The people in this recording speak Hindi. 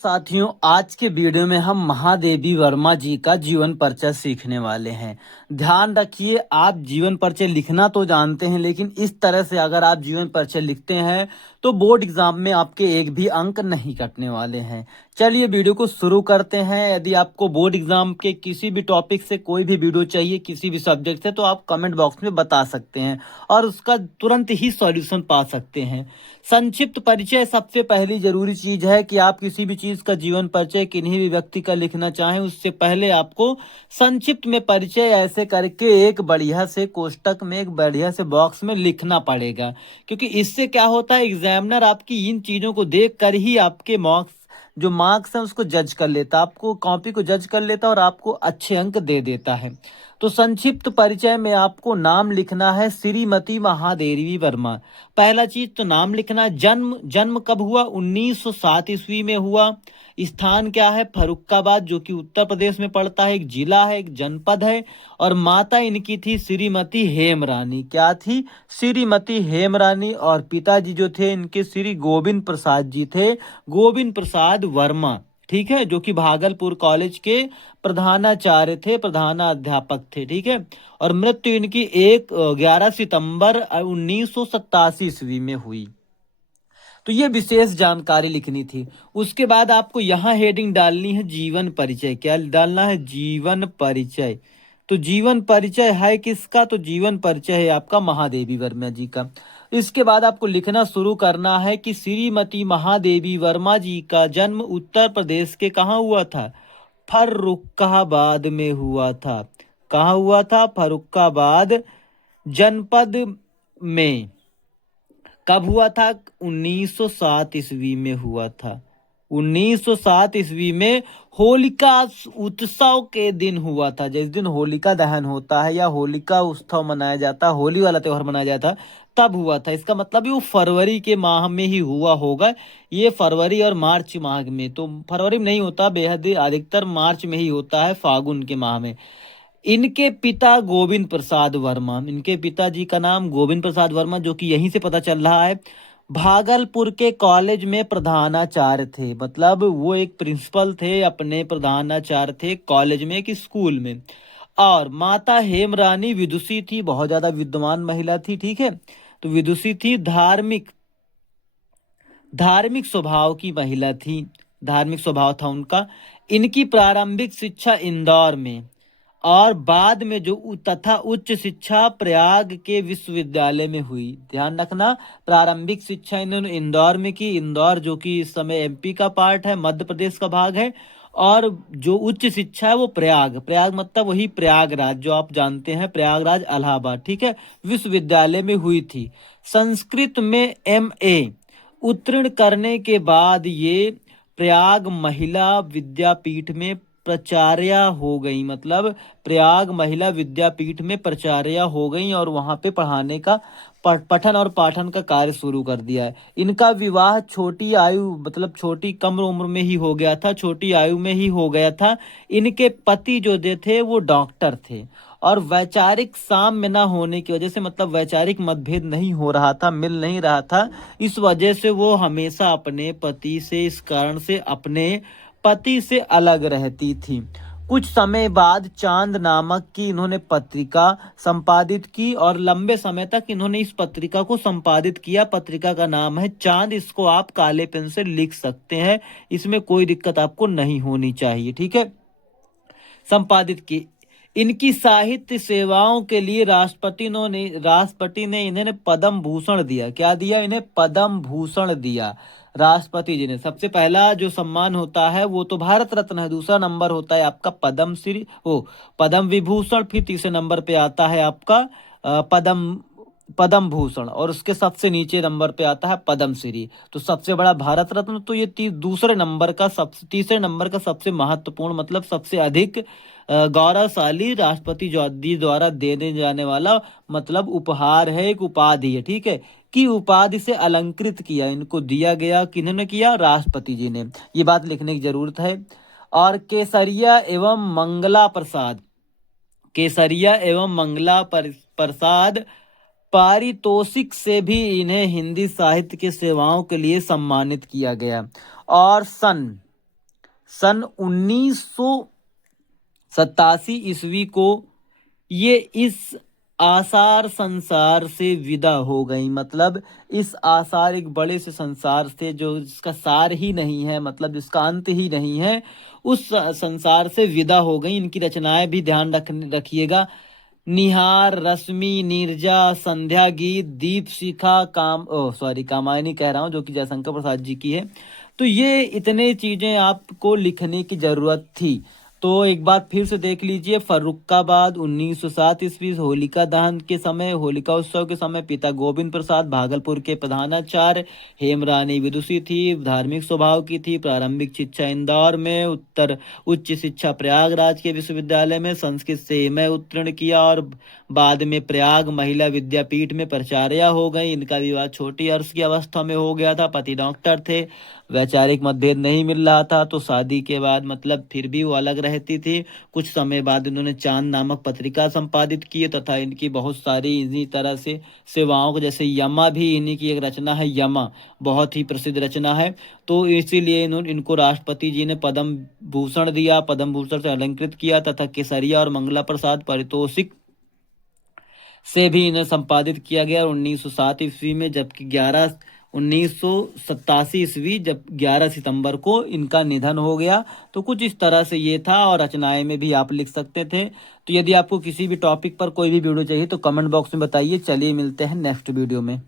साथियों, आज के वीडियो में हम महादेवी वर्मा जी का जीवन परिचय सीखने वाले हैं। ध्यान रखिए, आप जीवन परिचय लिखना तो जानते हैं, लेकिन इस तरह से अगर आप जीवन परिचय लिखते हैं तो बोर्ड एग्जाम में आपके एक भी अंक नहीं कटने वाले हैं। चलिए वीडियो को शुरू करते हैं। यदि आपको बोर्ड एग्जाम के किसी भी टॉपिक से कोई भी वीडियो चाहिए, किसी भी सब्जेक्ट से, तो आप कमेंट बॉक्स में बता सकते हैं और उसका तुरंत ही सॉल्यूशन पा सकते हैं। संक्षिप्त परिचय सबसे पहली जरूरी चीज है कि आप किसी भी चीज का जीवन परिचय किन्हीं भी व्यक्ति का लिखना चाहें, उससे पहले आपको संक्षिप्त में परिचय ऐसे करके एक बढ़िया से कोष्टक में, एक बढ़िया से बॉक्स में लिखना पड़ेगा। क्योंकि इससे क्या होता है, एग्जामिनर आपकी इन चीजों को देख कर ही आपके मार्क्स हैं उसको जज कर लेता, आपको कॉपी को जज कर लेता और आपको अच्छे अंक दे देता है। तो संक्षिप्त परिचय में आपको नाम लिखना है श्रीमती महादेवी वर्मा। पहला चीज तो नाम लिखना है। जन्म जन्म कब हुआ? 1907 ईस्वी में हुआ। स्थान क्या है? फर्रुखाबाद, जो कि उत्तर प्रदेश में पड़ता है, एक जिला है, एक जनपद है। और माता इनकी थी श्रीमती हेमरानी। क्या थी? श्रीमती हेमरानी। और पिताजी जो थे इनके श्री गोविंद प्रसाद जी थे, गोविंद प्रसाद वर्मा। ठीक है, जो कि भागलपुर कॉलेज के प्रधानाचार्य थे, प्रधानाध्यापक थे। ठीक है। और मृत्यु इनकी 11 सितंबर 1987 ईस्वी में हुई। तो ये विशेष जानकारी लिखनी थी। उसके बाद आपको यहाँ हेडिंग डालनी है जीवन परिचय। क्या डालना है? जीवन परिचय। तो जीवन परिचय है किसका? तो जीवन परिचय है आपका महादेवी वर्मा जी का। इसके बाद आपको लिखना शुरू करना है कि श्रीमती महादेवी वर्मा जी का जन्म उत्तर प्रदेश के कहाँ हुआ था? फर्रुखाबाद में हुआ था। कहाँ हुआ था? फर्रुखाबाद जनपद में। कब हुआ था? 1907 ईस्वी में हुआ था। 1907 ईस्वी में होलिका उत्सव के दिन हुआ था। जिस दिन होलिका दहन होता है या होलिका उत्सव मनाया जाता है, होली वाला त्योहार मनाया जाता है, तब हुआ था। इसका मतलब वो फरवरी के माह में ही हुआ होगा। ये फरवरी और मार्च माह में, तो फरवरी में नहीं होता, बेहद अधिकतर मार्च में ही होता है, फागुन के माह में। इनके पिता गोविंद प्रसाद वर्मा, इनके पिताजी का नाम गोविंद प्रसाद वर्मा, जो कि यहीं से पता चल रहा है, भागलपुर के कॉलेज में प्रधानाचार्य थे। मतलब वो एक प्रिंसिपल थे, अपने प्रधानाचार्य थे कॉलेज में, एक स्कूल में। और माता हेमरानी विदुषी थी, बहुत ज्यादा विद्वान महिला थी। ठीक है। तो विदुषी थी, धार्मिक धार्मिक स्वभाव की महिला थी, धार्मिक स्वभाव था उनका। इनकी प्रारंभिक शिक्षा इंदौर में और बाद में तथा उच्च शिक्षा प्रयाग के विश्वविद्यालय में हुई। ध्यान रखना, प्रारंभिक शिक्षा इन्होंने इंदौर में की, इंदौर जो कि इस समय एमपी का पार्ट है, मध्य प्रदेश का भाग है। और जो उच्च शिक्षा है वो प्रयाग मतलब वही प्रयागराज, जो आप जानते हैं, प्रयागराज इलाहाबाद। ठीक है, विश्वविद्यालय में हुई थी। संस्कृत में एमए उत्तीर्ण करने के बाद ये प्रयाग महिला विद्यापीठ में प्राचार्य हो गई। मतलब प्रयाग महिला विद्यापीठ में प्राचार्य हो गई और वहां पे पढ़ाने का, पठन और पाठन का कार्य शुरू कर दिया है। इनका विवाह छोटी आयु, मतलब छोटी कम उम्र में ही हो गया था, छोटी आयु में ही हो गया था। इनके पति जो थे वो डॉक्टर थे। और वैचारिक साम्य न होने की वजह से, मतलब वैचारिक मतभेद नहीं हो रहा था, मिल नहीं रहा था, इस वजह से वो हमेशा अपने पति से, इस कारण से अपने पति से अलग रहती थी। कुछ समय बाद चांद नामक की इन्होंने पत्रिका संपादित की और लंबे समय तक इन्होंने इस पत्रिका को संपादित किया। पत्रिका का नाम है चांद। इसको आप काले पेन से लिख सकते हैं, इसमें कोई दिक्कत आपको नहीं होनी चाहिए। ठीक है। संपादित की। इनकी साहित्य सेवाओं के लिए राष्ट्रपति ने इन्हें पद्म भूषण दिया। क्या दिया? इन्हें पद्म भूषण दिया राष्ट्रपति जी ने। सबसे पहला जो सम्मान होता है वो तो भारत रत्न है, दूसरा नंबर होता है आपका पद्म विभूषण, फिर तीसरे नंबर पे आता है आपका पद्म पद्म भूषण, और उसके सबसे नीचे नंबर पे आता है पद्म श्री। तो सबसे बड़ा भारत रत्न, तो ये तीसरे नंबर का सबसे महत्वपूर्ण, मतलब सबसे अधिक गौरवशाली राष्ट्रपति जी द्वारा देने जाने वाला, मतलब उपहार है, एक उपाधि है। ठीक है। की उपाधि से अलंकृत किया, इनको दिया गया। किन्होंने किया? राष्ट्रपति जी ने। ये बात लिखने की जरूरत है। और केसरिया एवं मंगला प्रसाद पारितोषिक से भी इन्हें हिंदी साहित्य की सेवाओं के लिए सम्मानित किया गया। और सन सन 1987 ईस्वी को ये इस आसार संसार से विदा हो गई। मतलब इस आसार एक बड़े से संसार से जो जिसका सार ही नहीं है, मतलब जिसका अंत ही नहीं है, उस संसार से विदा हो गई। इनकी रचनाएं भी ध्यान रखिएगा। निहार, रश्मि, नीरजा, संध्या गीत, दीप शिखा, कामायनी कह रहा हूँ, जो कि जयशंकर प्रसाद जी की है। तो ये इतने चीजें आपको लिखने की जरूरत थी। तो एक बार फिर से देख लीजिए। फर्रुखाबाद 1907 ईस्वी, होलिका दहन के समय, होलिका उत्सव के समय पिता गोविंद प्रसाद भागलपुर के प्रधानाचार्य। हेमरानी विदुषी थी, धार्मिक स्वभाव की थी। प्रारंभिक शिक्षा इंदौर में, उत्तर उच्च शिक्षा प्रयागराज के विश्वविद्यालय में, संस्कृत से एमए उत्तीर्ण किया और बाद में प्रयाग महिला विद्यापीठ में प्राचार्य हो गई। इनका विवाह छोटी अर्श की अवस्था में हो गया था। पति डॉक्टर थे, वैचारिक मतभेद नहीं मिल रहा था, तो शादी के बाद मतलब फिर भी वो अलग रहती थी। कुछ समय बाद इन्होंने चांद नामक पत्रिका संपादित की तथा इनकी बहुत सारी इन्हीं तरह से सेवाओं को, जैसे यमा भी इन्हीं की एक रचना है, यमा बहुत ही प्रसिद्ध रचना है। तो इसीलिए इनको राष्ट्रपति जी ने पद्म भूषण दिया, पद्म भूषण से अलंकृत किया तथा केसरिया और मंगला प्रसाद पारितोषिक से भी इन्हें संपादित किया गया। 1907 ईस्वी में, जबकि 1987 ईस्वी जब 11 सितंबर को इनका निधन हो गया। तो कुछ इस तरह से ये था, और रचनाएं में भी आप लिख सकते थे। तो यदि आपको किसी भी टॉपिक पर कोई भी वीडियो चाहिए तो कमेंट बॉक्स में बताइए। चलिए मिलते हैं नेक्स्ट वीडियो में।